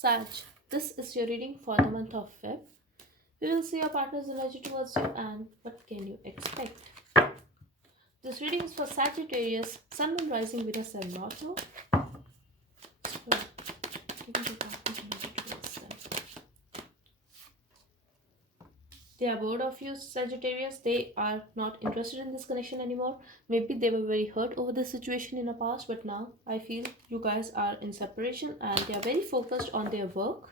Sag, this is your reading for the month of Feb. We will see your partner's energy towards you and what can you expect. This reading is for Sagittarius, Sun, Moon, Rising, Venus, and North Node. So, giving your partner's energy towards them. They are bored of you, Sagittarius. They are not interested in this connection anymore. Maybe they were very hurt over this situation in the past, but now I feel you guys are in separation and they are very focused on their work.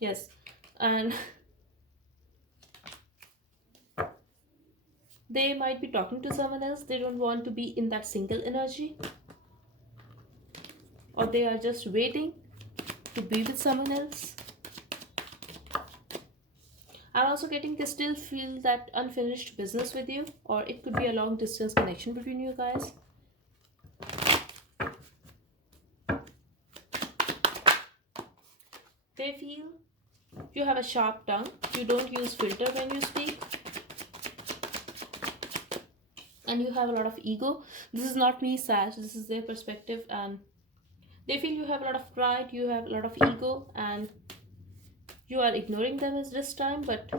Yes, and they might be talking to someone else. They don't want to be in that single energy, or they are just waiting to be with someone else. I'm also getting they still feel that unfinished business with you, or it could be a long distance connection between you guys. They feel you have a sharp tongue, you don't use filter when you speak, and you have a lot of ego. This is not me, Sag, this is their perspective, and they feel you have a lot of pride, you have a lot of ego, and you are ignoring them at this time, but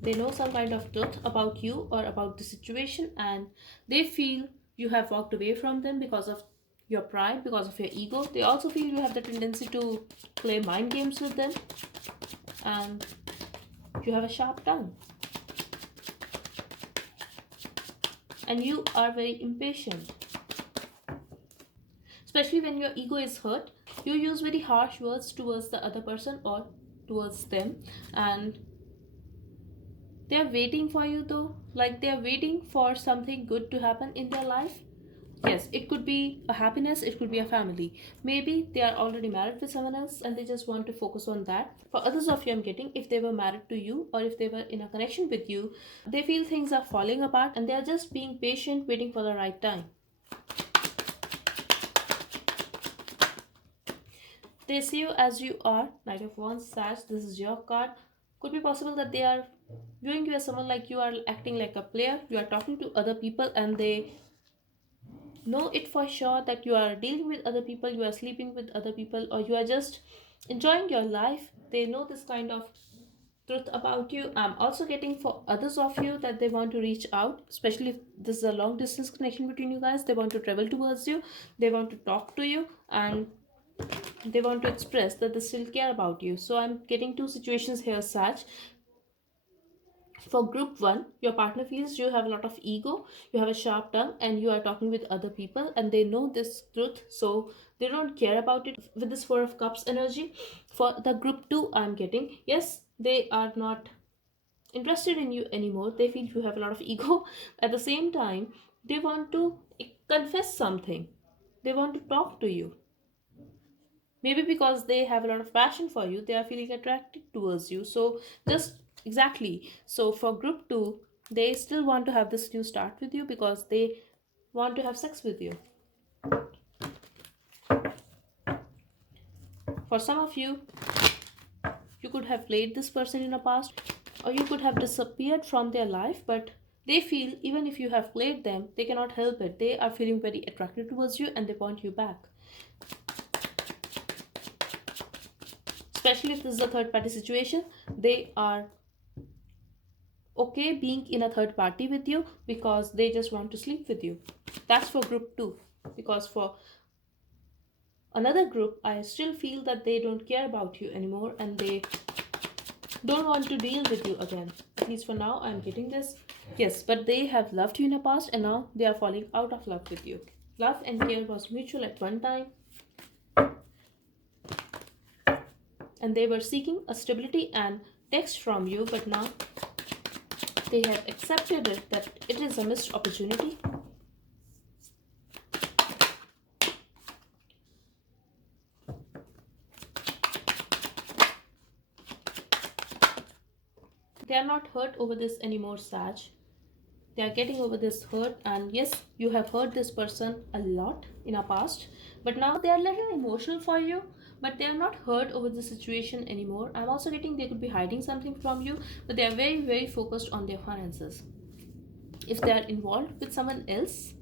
they know some kind of truth about you or about the situation, and they feel you have walked away from them because of your pride, because of your ego. They also feel you have the tendency to play mind games with them, and you have a sharp tongue, and you are very impatient, especially when your ego is hurt. You use very harsh words towards the other person or towards them, and they are waiting for you though, like they are waiting for something good to happen in their life. Yes, it could be a happiness, it could be a family. Maybe they are already married with someone else and they just want to focus on that. For others of you, I'm getting if they were married to you or if they were in a connection with you, they feel things are falling apart and they are just being patient, waiting for the right time. They see you as you are. Knight of Wands, Sag, this is your card. Could be possible that they are viewing you as someone like you are acting like a player. You are talking to other people and they know it for sure that you are dealing with other people, you are sleeping with other people, or you are just enjoying your life. They know this kind of truth about you. I'm also getting for others of you that they want to reach out, especially if this is a long distance connection between you guys. They want to travel towards you, they want to talk to you, and they want to express that they still care about you. So I'm getting two situations here, Sag. For group 1, your partner feels you have a lot of ego, you have a sharp tongue, and you are talking with other people, and they know this truth, so they don't care about it with this 4 of Cups energy. For the group 2, I'm getting, yes, they are not interested in you anymore. They feel you have a lot of ego. At the same time, they want to confess something, they want to talk to you. Maybe because they have a lot of passion for you, they are feeling attracted towards you. So just exactly, so for group 2, they still want to have this new start with you because they want to have sex with you. For some of you, you could have played this person in the past, or you could have disappeared from their life, but they feel even if you have played them, they cannot help it. They are feeling very attracted towards you and they want you back, especially if this is a third party situation. They are okay being in a third party with you because they just want to sleep with you. That's for group 2. Because for another group, I still feel that they don't care about you anymore and they don't want to deal with you again. At least for now, I'm getting this. Yes, but they have loved you in the past and now they are falling out of love with you. Love and care was mutual at one time, and they were seeking a stability and text from you, but now they have accepted it that it is a missed opportunity. They are not hurt over this anymore, Sag. They are getting over this hurt, and yes, you have hurt this person a lot in our past, but now they are a little emotional for you, but they are not hurt over the situation anymore. I'm also getting they could be hiding something from you, but they are very focused on their finances. If they are involved with someone else,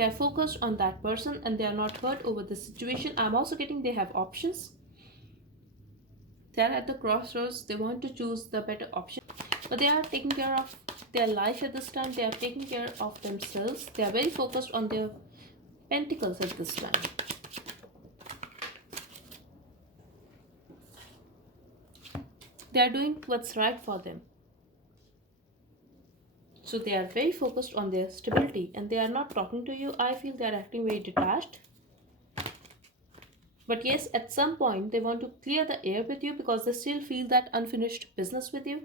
They are focused on that person and they are not hurt over the situation. I'm also getting they have options. They are at the crossroads. They want to choose the better option, but they are taking care of their life at this time. They are taking care of themselves. They are very focused on their pentacles at this time. They are doing what's right for them. So they are very focused on their stability and they are not talking to you. I feel they are acting very detached. But yes, at some point they want to clear the air with you because they still feel that unfinished business with you.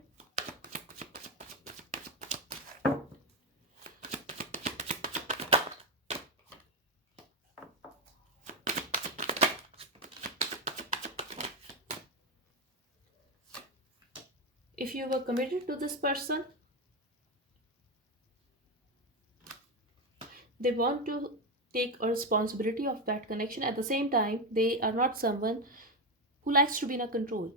If you were committed to this person, they want to take a responsibility of that connection. At the same time, they are not someone who likes to be in a control,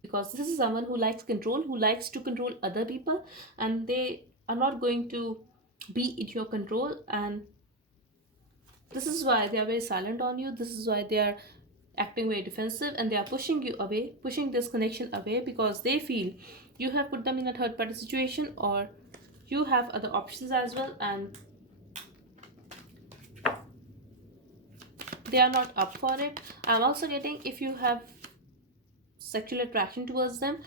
because this is someone who likes control, who likes to control other people, and they are not going to be in your control. And this is why they are very silent on you. This is why they are acting very defensive and they are pushing you away, pushing this connection away, because they feel you have put them in a third party situation or you have other options as well, and they are not up for it. I'm also getting, if you have sexual attraction towards them,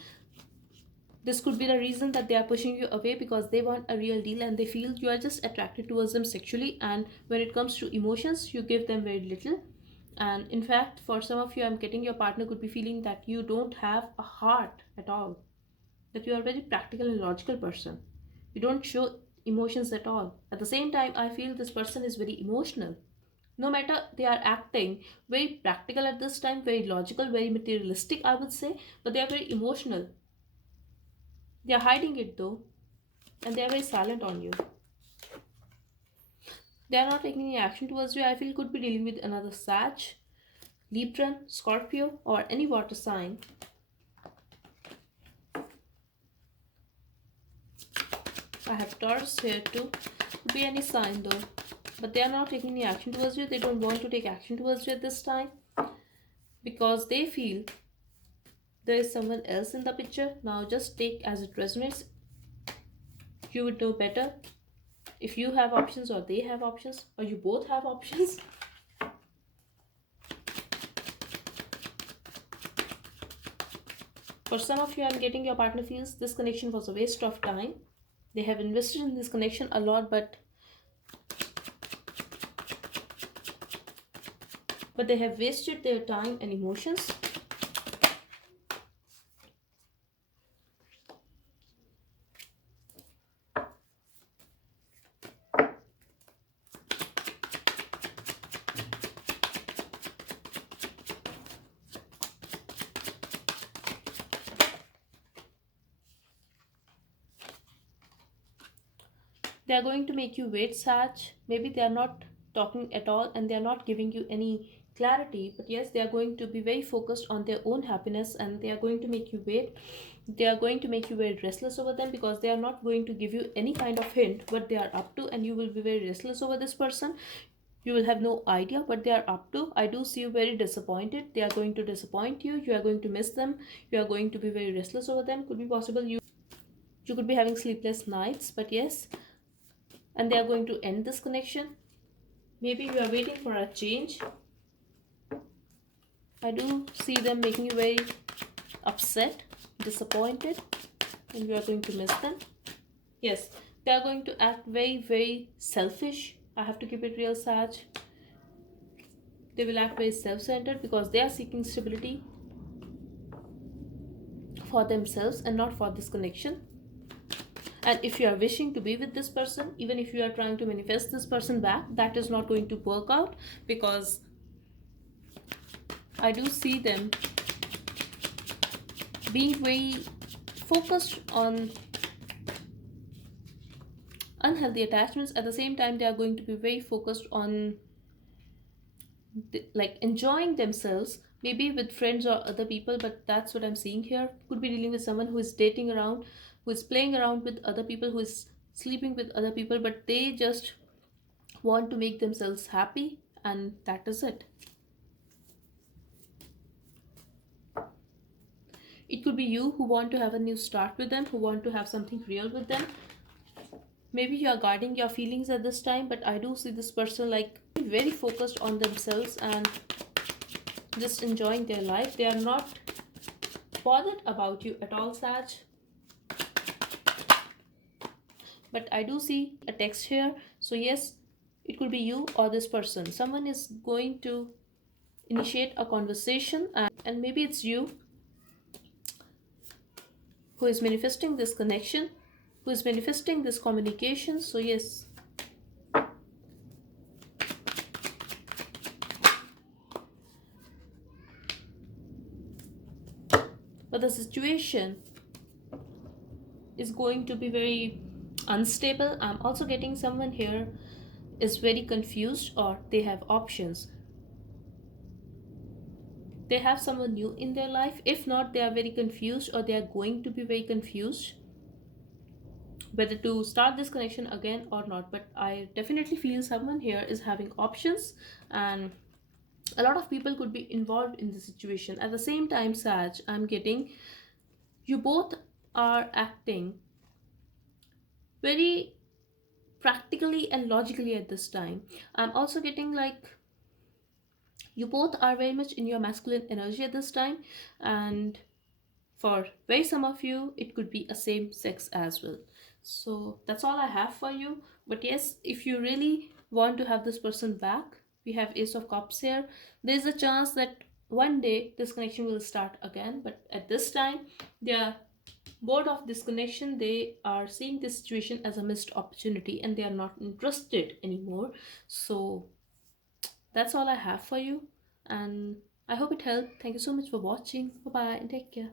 this could be the reason that they are pushing you away, because they want a real deal and they feel you are just attracted towards them sexually, and when it comes to emotions you give them very little. And in fact, for some of you, I'm getting your partner could be feeling that you don't have a heart at all, that you are a very practical and logical person. You don't show emotions at all. At the same time, I feel this person is very emotional. No matter, they are acting very practical at this time, very logical, very materialistic, I would say, but they are very emotional. They are hiding it though, and they are very silent on you. They are not taking any action towards you. I feel could be dealing with another Sag, Libra, Scorpio, or any water sign. I have Taurus here too. Could be any sign though. But they are not taking any action towards you. They don't want to take action towards you at this time, because they feel there is someone else in the picture. Now just take as it resonates. You would know better if you have options or they have options or you both have options. For some of you, I'm getting your partner feels this connection was a waste of time. They have invested in this connection a lot, but they have wasted their time and emotions. They are going to make you wait, Sag. Maybe they are not talking at all and they are not giving you any clarity, but yes, they are going to be very focused on their own happiness and they are going to make you wait. They are going to make you very restless over them, because they are not going to give you any kind of hint what they are up to, and you will be very restless over this person. You will have no idea what they are up to. I do see you very disappointed. They are going to disappoint you. You are going to miss them. You are going to be very restless over them. Could be possible you could be having sleepless nights, but yes, and they are going to end this connection. Maybe you are waiting for a change. I do see them making you very upset, disappointed, and you are going to miss them. Yes, they are going to act very, very selfish. I have to keep it real, Sag. They will act very self-centered because they are seeking stability for themselves and not for this connection. And if you are wishing to be with this person, even if you are trying to manifest this person back, that is not going to work out, because I do see them being very focused on unhealthy attachments. At the same time, they are going to be very focused on like enjoying themselves, maybe with friends or other people, but that's what I'm seeing here. Could be dealing with someone who is dating around, who is playing around with other people, who is sleeping with other people, but they just want to make themselves happy, and that is it. It could be you who want to have a new start with them, who want to have something real with them. Maybe you are guarding your feelings at this time, but I do see this person like very focused on themselves and just enjoying their life. They are not bothered about you at all, Saj. But I do see a text here. So, yes, it could be you or this person. Someone is going to initiate a conversation, and maybe it's you who is manifesting this connection, who is manifesting this communication. So, yes, but the situation is going to be very unstable. I'm also getting someone here is very confused, or they have options. They have someone new in their life. If not, they are very confused, or they are going to be very confused whether to start this connection again or not. But I definitely feel someone here is having options, and a lot of people could be involved in the situation at the same time. Saj, I'm getting you both are acting very practically and logically at this time. I'm also getting like you both are very much in your masculine energy at this time, and for very some of you it could be a same sex as well. So that's all I have for you. But yes, if you really want to have this person back, we have Ace of Cups here. There's a chance that one day this connection will start again, but at this time they are bored of this connection. They are seeing this situation as a missed opportunity, and they are not interested anymore. So that's all I have for you, and I hope it helped. Thank you so much for watching. Bye bye and take care.